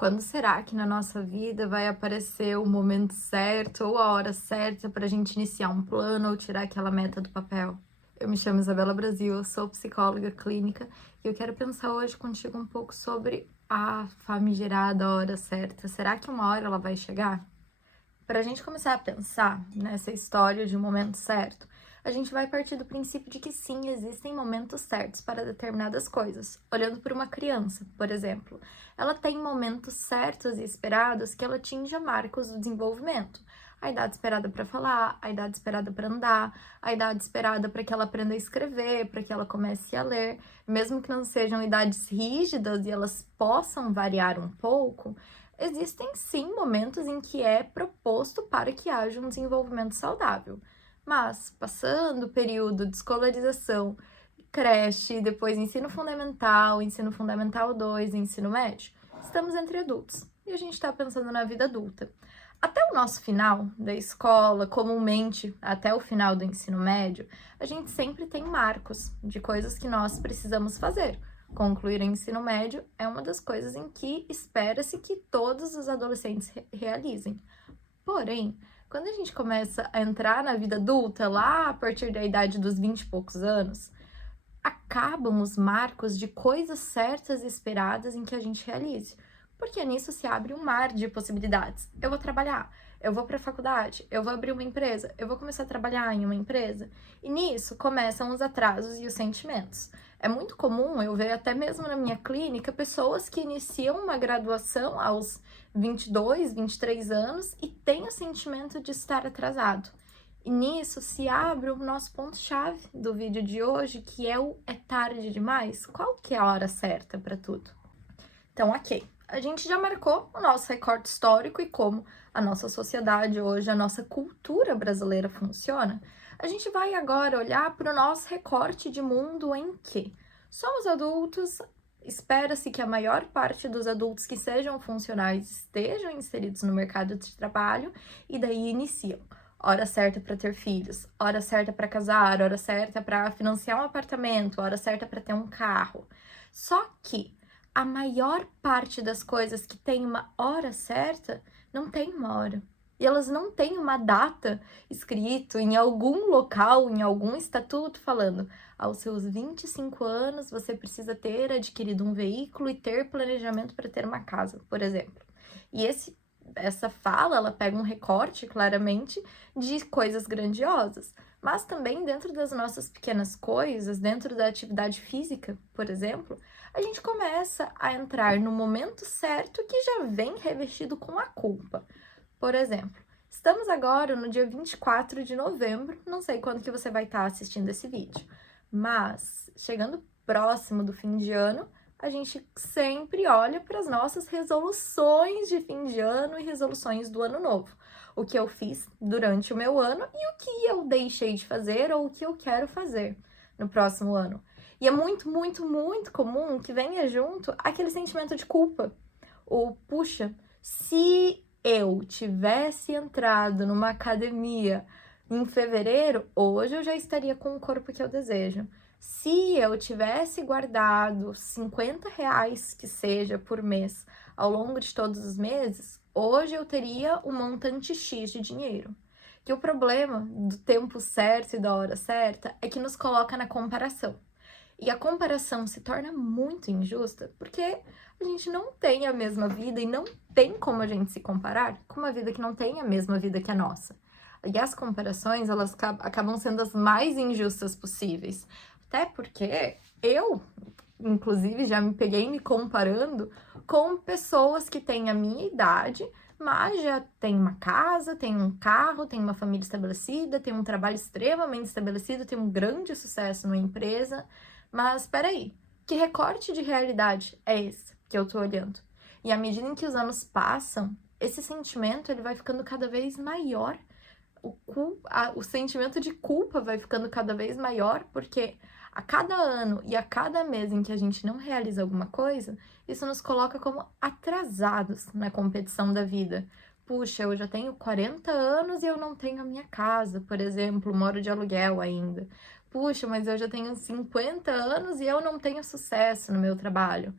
Quando será que na nossa vida vai aparecer o momento certo ou a hora certa para a gente iniciar um plano ou tirar aquela meta do papel? Eu me chamo Isabela Brasil, eu sou psicóloga clínica e eu quero pensar hoje contigo um pouco sobre a famigerada hora certa. Será que uma hora ela vai chegar? Para a gente começar a pensar nessa história de um momento certo, a gente vai partir do princípio de que sim, existem momentos certos para determinadas coisas. Olhando para uma criança, por exemplo, ela tem momentos certos e esperados que ela atinja marcos do desenvolvimento. A idade esperada para falar, a idade esperada para andar, a idade esperada para que ela aprenda a escrever, para que ela comece a ler, mesmo que não sejam idades rígidas e elas possam variar um pouco. Existem sim momentos em que é proposto para que haja um desenvolvimento saudável, mas passando o período de escolarização, creche, depois ensino fundamental 2, ensino médio, estamos entre adultos e a gente está pensando na vida adulta. Até o nosso final da escola, comumente até o final do ensino médio, a gente sempre tem marcos de coisas que nós precisamos fazer. Concluir o ensino médio é uma das coisas em que espera-se que todos os adolescentes realizem. Porém, quando a gente começa a entrar na vida adulta, lá a partir da idade dos 20 e poucos anos, acabam os marcos de coisas certas e esperadas em que a gente realize. Porque nisso se abre um mar de possibilidades. Eu vou trabalhar, eu vou para a faculdade, eu vou abrir uma empresa, eu vou começar a trabalhar em uma empresa. E nisso começam os atrasos e os sentimentos. É muito comum eu ver até mesmo na minha clínica pessoas que iniciam uma graduação aos 22, 23 anos e têm o sentimento de estar atrasado. E nisso se abre o nosso ponto-chave do vídeo de hoje, que é o é tarde demais? Qual que é a hora certa para tudo? Então, ok, a gente já marcou o nosso recorte histórico e como a nossa sociedade hoje, a nossa cultura brasileira funciona. A gente vai agora olhar para o nosso recorte de mundo em que somos adultos, espera-se que a maior parte dos adultos que sejam funcionais estejam inseridos no mercado de trabalho e daí iniciam. Hora certa para ter filhos, hora certa para casar, hora certa para financiar um apartamento, hora certa para ter um carro. Só que a maior parte das coisas que tem uma hora certa não tem uma hora. E elas não têm uma data escrito em algum local, em algum estatuto, falando aos seus 25 anos você precisa ter adquirido um veículo e ter planejamento para ter uma casa, por exemplo. E essa fala, ela pega um recorte, claramente, de coisas grandiosas, mas também dentro das nossas pequenas coisas, dentro da atividade física, por exemplo, a gente começa a entrar no momento certo que já vem revestido com a culpa. Por exemplo, estamos agora no dia 24 de novembro, não sei quando que você vai estar assistindo esse vídeo, mas chegando próximo do fim de ano, a gente sempre olha para as nossas resoluções de fim de ano e resoluções do ano novo. O que eu fiz durante o meu ano e o que eu deixei de fazer ou o que eu quero fazer no próximo ano. E é muito, muito, muito comum que venha junto aquele sentimento de culpa. Ou, puxa, se eu tivesse entrado numa academia em fevereiro, hoje eu já estaria com o corpo que eu desejo. Se eu tivesse guardado R$ 50 que seja por mês ao longo de todos os meses, hoje eu teria um montante X de dinheiro. Que o problema do tempo certo e da hora certa é que nos coloca na comparação. E a comparação se torna muito injusta porque a gente não tem a mesma vida e não tem como a gente se comparar com uma vida que não tem a mesma vida que a nossa. E as comparações, elas acabam sendo as mais injustas possíveis. Até porque eu, inclusive, já me peguei me comparando com pessoas que têm a minha idade, mas já tem uma casa, tem um carro, tem uma família estabelecida, tem um trabalho extremamente estabelecido, tem um grande sucesso numa empresa. Mas peraí, que recorte de realidade é esse que eu tô olhando? E à medida em que os anos passam, esse sentimento ele vai ficando cada vez maior. O sentimento de culpa vai ficando cada vez maior, porque a cada ano e a cada mês em que a gente não realiza alguma coisa, isso nos coloca como atrasados na competição da vida. Puxa, eu já tenho 40 anos e eu não tenho a minha casa, por exemplo, moro de aluguel ainda. Puxa, mas eu já tenho 50 anos e eu não tenho sucesso no meu trabalho.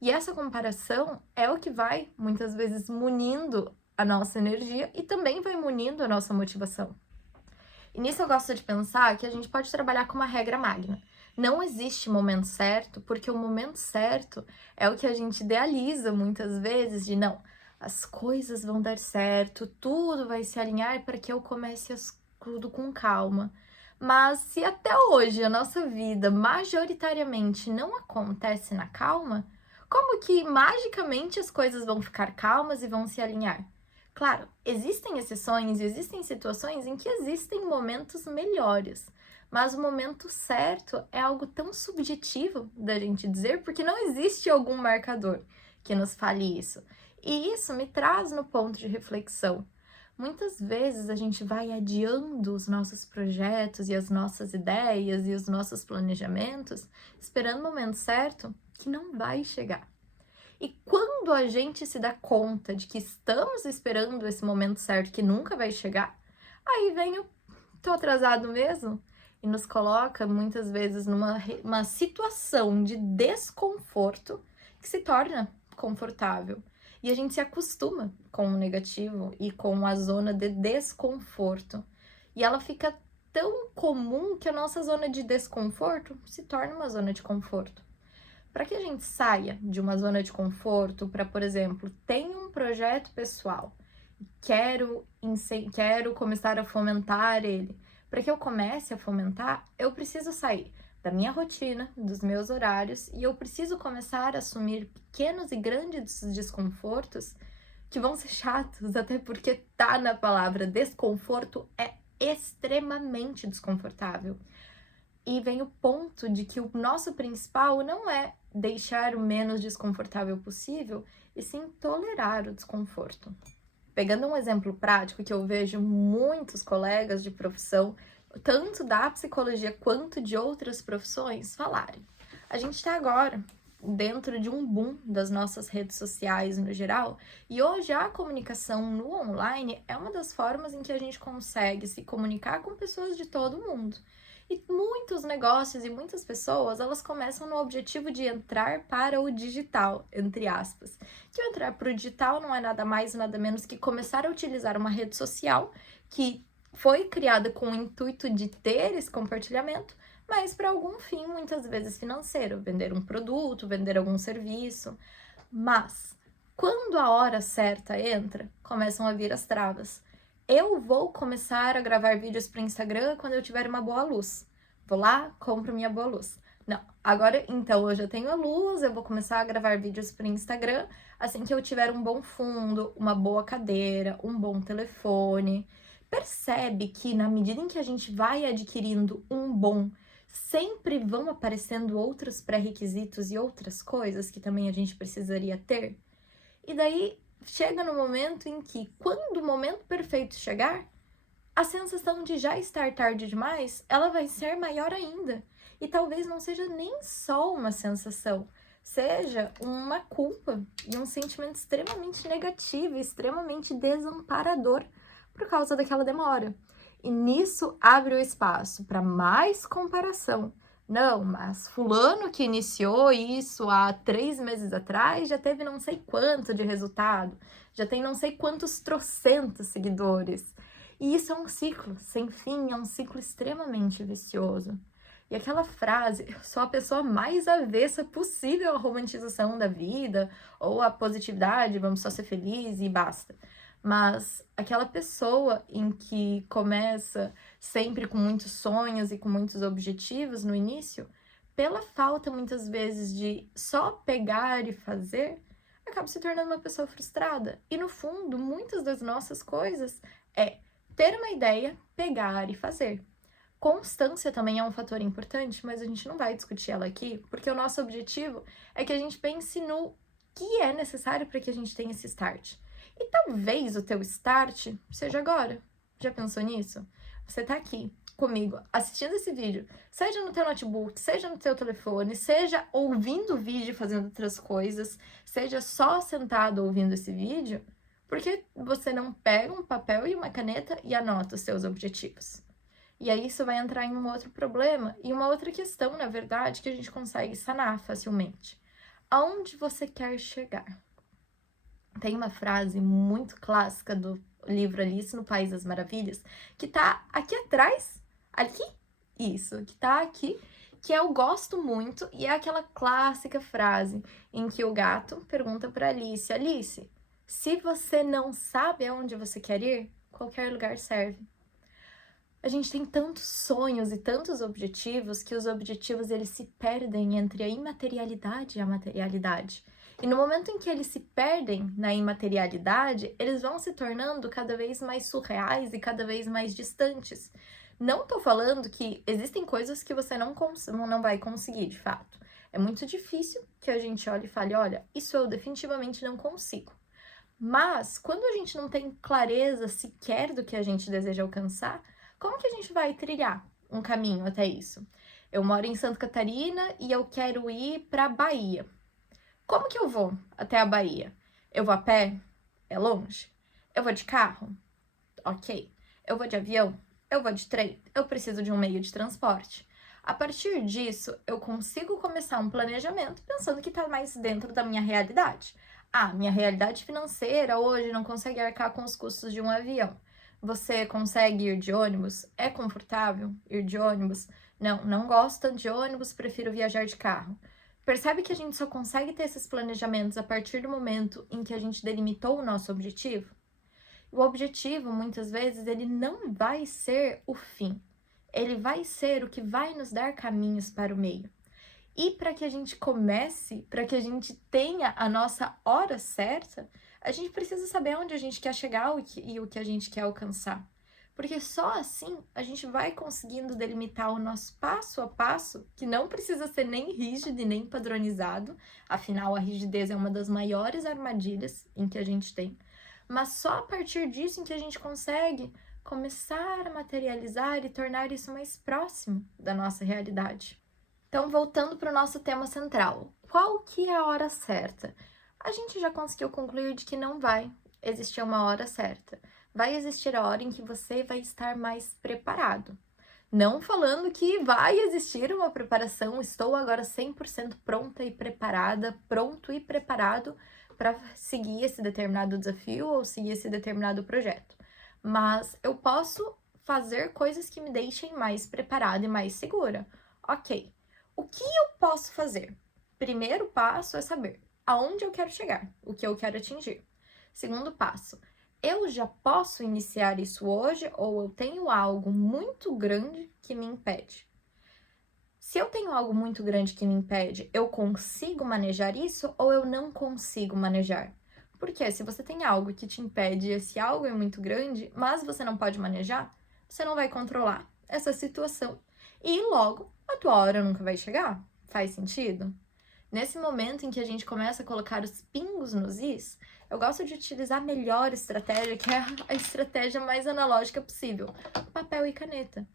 E essa comparação é o que vai, muitas vezes, munindo a nossa energia e também vai munindo a nossa motivação. E nisso eu gosto de pensar que a gente pode trabalhar com uma regra magna. Não existe momento certo, porque o momento certo é o que a gente idealiza muitas vezes de não, as coisas vão dar certo, tudo vai se alinhar para que eu comece tudo com calma. Mas se até hoje a nossa vida majoritariamente não acontece na calma, como que magicamente as coisas vão ficar calmas e vão se alinhar? Claro, existem exceções e existem situações em que existem momentos melhores, mas o momento certo é algo tão subjetivo da gente dizer, porque não existe algum marcador que nos fale isso. E isso me traz no ponto de reflexão. Muitas vezes a gente vai adiando os nossos projetos e as nossas ideias e os nossos planejamentos, esperando o momento certo que não vai chegar. E quando a gente se dá conta de que estamos esperando esse momento certo que nunca vai chegar, aí vem o tô atrasado mesmo e nos coloca muitas vezes numa situação de desconforto que se torna confortável. E a gente se acostuma com o negativo e com a zona de desconforto. E ela fica tão comum que a nossa zona de desconforto se torna uma zona de conforto. Para que a gente saia de uma zona de conforto, para, por exemplo, tenho um projeto pessoal, quero começar a fomentar ele. Para que eu comece a fomentar, eu preciso sair da minha rotina, dos meus horários, e eu preciso começar a assumir pequenos e grandes desconfortos que vão ser chatos, até porque tá na palavra desconforto, é extremamente desconfortável. E vem o ponto de que o nosso principal não é deixar o menos desconfortável possível, e sim tolerar o desconforto. Pegando um exemplo prático que eu vejo muitos colegas de profissão, tanto da psicologia quanto de outras profissões, falarem. A gente está agora dentro de um boom das nossas redes sociais no geral, e hoje a comunicação no online é uma das formas em que a gente consegue se comunicar com pessoas de todo o mundo. E muitos negócios e muitas pessoas, elas começam no objetivo de entrar para o digital, entre aspas. Que entrar para o digital não é nada mais, nada menos que começar a utilizar uma rede social que foi criada com o intuito de ter esse compartilhamento, mas para algum fim, muitas vezes financeiro, vender um produto, vender algum serviço. Mas, quando a hora certa entra, começam a vir as travas. Eu vou começar a gravar vídeos para o Instagram quando eu tiver uma boa luz. Vou lá, compro minha boa luz. Não, agora, então, eu já tenho a luz, eu vou começar a gravar vídeos para o Instagram assim que eu tiver um bom fundo, uma boa cadeira, um bom telefone. Percebe que na medida em que a gente vai adquirindo um bom, sempre vão aparecendo outros pré-requisitos e outras coisas que também a gente precisaria ter? E daí chega no momento em que, quando o momento perfeito chegar, a sensação de já estar tarde demais, ela vai ser maior ainda. E talvez não seja nem só uma sensação, seja uma culpa e um sentimento extremamente negativo, extremamente desamparador por causa daquela demora. E nisso abre o espaço para mais comparação. Não, mas fulano que iniciou isso há 3 meses atrás já teve não sei quanto de resultado, já tem não sei quantos trocentos seguidores. E isso é um ciclo sem fim, é um ciclo extremamente vicioso. E aquela frase, eu sou a pessoa mais avessa possível à romantização da vida, ou à positividade, vamos só ser felizes e basta. Mas aquela pessoa em que começa sempre com muitos sonhos e com muitos objetivos no início, pela falta muitas vezes de só pegar e fazer, acaba se tornando uma pessoa frustrada. E no fundo, muitas das nossas coisas é ter uma ideia, pegar e fazer. Constância também é um fator importante, mas a gente não vai discutir ela aqui, porque o nosso objetivo é que a gente pense no que é necessário para que a gente tenha esse start. E talvez o teu start seja agora. Já pensou nisso? Você tá aqui comigo assistindo esse vídeo, seja no teu notebook, seja no teu telefone, seja ouvindo o vídeo fazendo outras coisas, seja só sentado ouvindo esse vídeo, porque você não pega um papel e uma caneta e anota os seus objetivos. E aí isso vai entrar em um outro problema e uma outra questão, na verdade, que a gente consegue sanar facilmente. Aonde você quer chegar? Tem uma frase muito clássica do livro Alice no País das Maravilhas, que tá aqui atrás, aqui, isso, que tá aqui, que eu gosto muito, e é aquela clássica frase em que o gato pergunta para Alice, Alice, se você não sabe aonde você quer ir, qualquer lugar serve. A gente tem tantos sonhos e tantos objetivos que os objetivos eles se perdem entre a imaterialidade e a materialidade. E no momento em que eles se perdem na imaterialidade, eles vão se tornando cada vez mais surreais e cada vez mais distantes. Não tô falando que existem coisas que você não vai conseguir, de fato. É muito difícil que a gente olhe e fale, olha, isso eu definitivamente não consigo. Mas, quando a gente não tem clareza sequer do que a gente deseja alcançar, como que a gente vai trilhar um caminho até isso? Eu moro em Santa Catarina e eu quero ir para Bahia. Como que eu vou até a Bahia? Eu vou a pé? É longe? Eu vou de carro? Ok. Eu vou de avião? Eu vou de trem? Eu preciso de um meio de transporte. A partir disso, eu consigo começar um planejamento pensando que está mais dentro da minha realidade. Ah, minha realidade financeira hoje não consegue arcar com os custos de um avião. Você consegue ir de ônibus? É confortável ir de ônibus? Não, não gosto de ônibus, prefiro viajar de carro. Percebe que a gente só consegue ter esses planejamentos a partir do momento em que a gente delimitou o nosso objetivo? O objetivo, muitas vezes, ele não vai ser o fim. Ele vai ser o que vai nos dar caminhos para o meio. E para que a gente comece, para que a gente tenha a nossa hora certa, a gente precisa saber onde a gente quer chegar e o que a gente quer alcançar. Porque só assim a gente vai conseguindo delimitar o nosso passo a passo, que não precisa ser nem rígido e nem padronizado, afinal a rigidez é uma das maiores armadilhas em que a gente tem, mas só a partir disso em que a gente consegue começar a materializar e tornar isso mais próximo da nossa realidade. Então, voltando para o nosso tema central, qual que é a hora certa? A gente já conseguiu concluir de que não vai existir uma hora certa. Vai existir a hora em que você vai estar mais preparado. Não falando que vai existir uma preparação, estou agora 100% pronta e preparada, pronto e preparado para seguir esse determinado desafio ou seguir esse determinado projeto. Mas eu posso fazer coisas que me deixem mais preparada e mais segura. Ok. O que eu posso fazer? Primeiro passo é saber aonde eu quero chegar, o que eu quero atingir. Segundo passo, eu já posso iniciar isso hoje ou eu tenho algo muito grande que me impede? Se eu tenho algo muito grande que me impede, eu consigo manejar isso ou eu não consigo manejar? Porque se você tem algo que te impede e esse algo é muito grande, mas você não pode manejar, você não vai controlar essa situação. E logo, a tua hora nunca vai chegar. Faz sentido? Nesse momento em que a gente começa a colocar os pingos nos is, eu gosto de utilizar a melhor estratégia, que é a estratégia mais analógica possível: papel e caneta.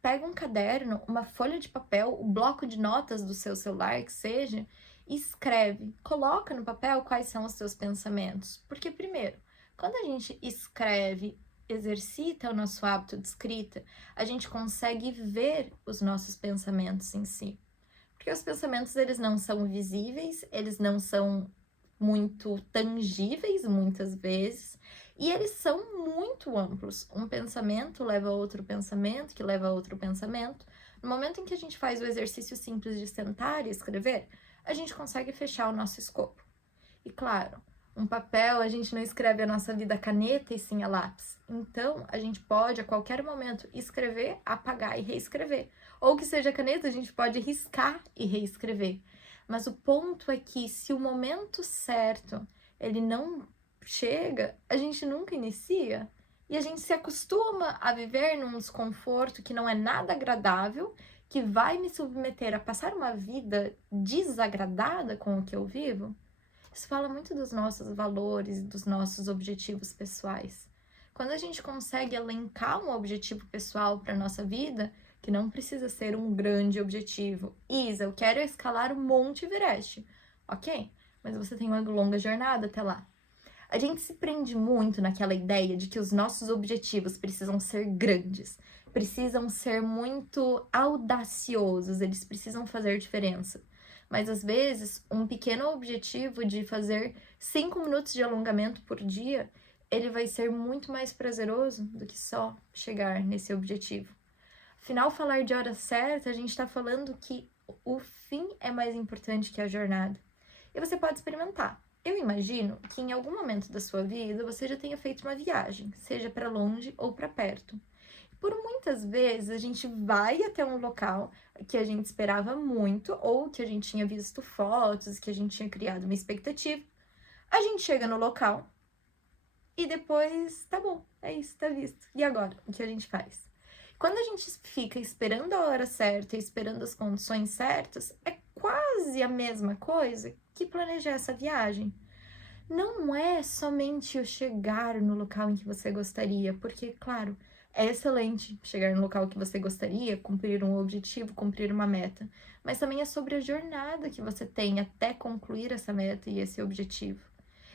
Pega um caderno, uma folha de papel, o bloco de notas do seu celular, que seja, e escreve. Coloca no papel quais são os seus pensamentos. Porque, primeiro, quando a gente escreve, exercita o nosso hábito de escrita, a gente consegue ver os nossos pensamentos em si. Porque os pensamentos, eles não são visíveis, eles não são muito tangíveis, muitas vezes, e eles são muito amplos. Um pensamento leva a outro pensamento, que leva a outro pensamento. No momento em que a gente faz o exercício simples de sentar e escrever, a gente consegue fechar o nosso escopo. E claro, um papel, a gente não escreve a nossa vida a caneta e sim a lápis. Então, a gente pode, a qualquer momento, escrever, apagar e reescrever. Ou que seja caneta, a gente pode riscar e reescrever. Mas o ponto é que, se o momento certo ele não chega, a gente nunca inicia. E a gente se acostuma a viver num desconforto que não é nada agradável, que vai me submeter a passar uma vida desagradada com o que eu vivo. Isso fala muito dos nossos valores, dos nossos objetivos pessoais. Quando a gente consegue elencar um objetivo pessoal para nossa vida, que não precisa ser um grande objetivo. Isa, eu quero escalar o Monte Everest. Ok, mas você tem uma longa jornada até lá. A gente se prende muito naquela ideia de que os nossos objetivos precisam ser grandes, precisam ser muito audaciosos, eles precisam fazer diferença. Mas às vezes, um pequeno objetivo de fazer 5 minutos de alongamento por dia, ele vai ser muito mais prazeroso do que só chegar nesse objetivo. Afinal, falar de hora certa, a gente está falando que o fim é mais importante que a jornada. E você pode experimentar. Eu imagino que em algum momento da sua vida você já tenha feito uma viagem, seja para longe ou para perto. Por muitas vezes a gente vai até um local que a gente esperava muito ou que a gente tinha visto fotos, que a gente tinha criado uma expectativa. A gente chega no local e depois, tá bom, é isso, tá visto. E agora, o que a gente faz? Quando a gente fica esperando a hora certa e esperando as condições certas, é quase a mesma coisa que planejar essa viagem. Não é somente o chegar no local em que você gostaria, porque, claro, é excelente chegar no local que você gostaria, cumprir um objetivo, cumprir uma meta, mas também é sobre a jornada que você tem até concluir essa meta e esse objetivo.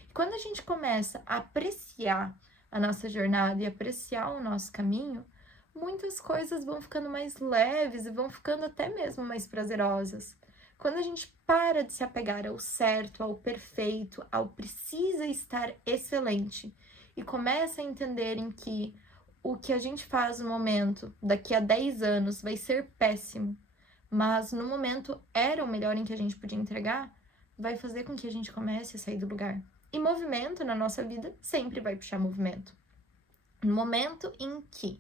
E quando a gente começa a apreciar a nossa jornada e apreciar o nosso caminho, muitas coisas vão ficando mais leves e vão ficando até mesmo mais prazerosas. Quando a gente para de se apegar ao certo, ao perfeito, ao precisa estar excelente e começa a entender em que o que a gente faz no momento, daqui a 10 anos, vai ser péssimo, mas no momento era o melhor em que a gente podia entregar, vai fazer com que a gente comece a sair do lugar. E movimento na nossa vida sempre vai puxar movimento. No momento em que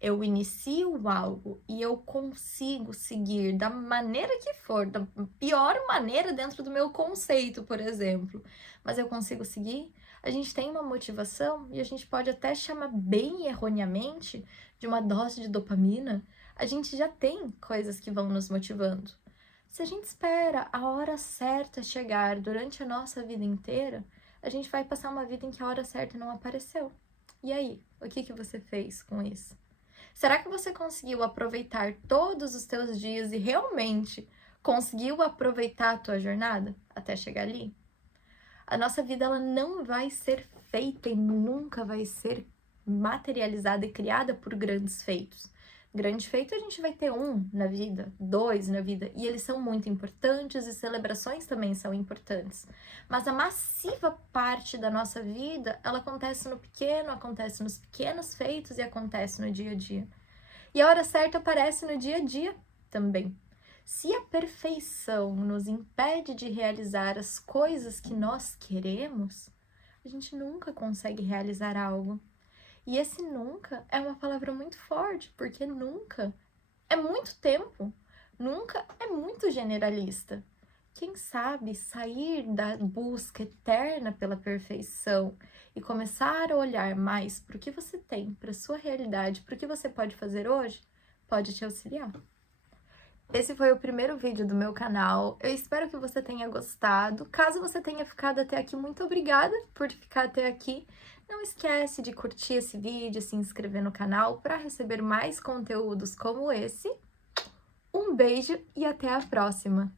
eu inicio algo e eu consigo seguir da maneira que for, da pior maneira dentro do meu conceito, por exemplo, mas eu consigo seguir, a gente tem uma motivação e a gente pode até chamar bem erroneamente de uma dose de dopamina, a gente já tem coisas que vão nos motivando. Se a gente espera a hora certa chegar durante a nossa vida inteira, a gente vai passar uma vida em que a hora certa não apareceu. E aí, o que você fez com isso? Será que você conseguiu aproveitar todos os teus dias e realmente conseguiu aproveitar a tua jornada até chegar ali? A nossa vida ela não vai ser feita e nunca vai ser materializada e criada por grandes feitos. Grande feito a gente vai ter um na vida, dois na vida, e eles são muito importantes e celebrações também são importantes. Mas a massiva parte da nossa vida, ela acontece no pequeno, acontece nos pequenos feitos e acontece no dia a dia. E a hora certa aparece no dia a dia também. Se a perfeição nos impede de realizar as coisas que nós queremos, a gente nunca consegue realizar algo. E esse nunca é uma palavra muito forte, porque nunca é muito tempo, nunca é muito generalista. Quem sabe sair da busca eterna pela perfeição e começar a olhar mais para o que você tem, para a sua realidade, para o que você pode fazer hoje, pode te auxiliar. Esse foi o primeiro vídeo do meu canal. Eu espero que você tenha gostado. Caso você tenha ficado até aqui, muito obrigada por ficar até aqui. Não esquece de curtir esse vídeo, se inscrever no canal para receber mais conteúdos como esse. Um beijo e até a próxima!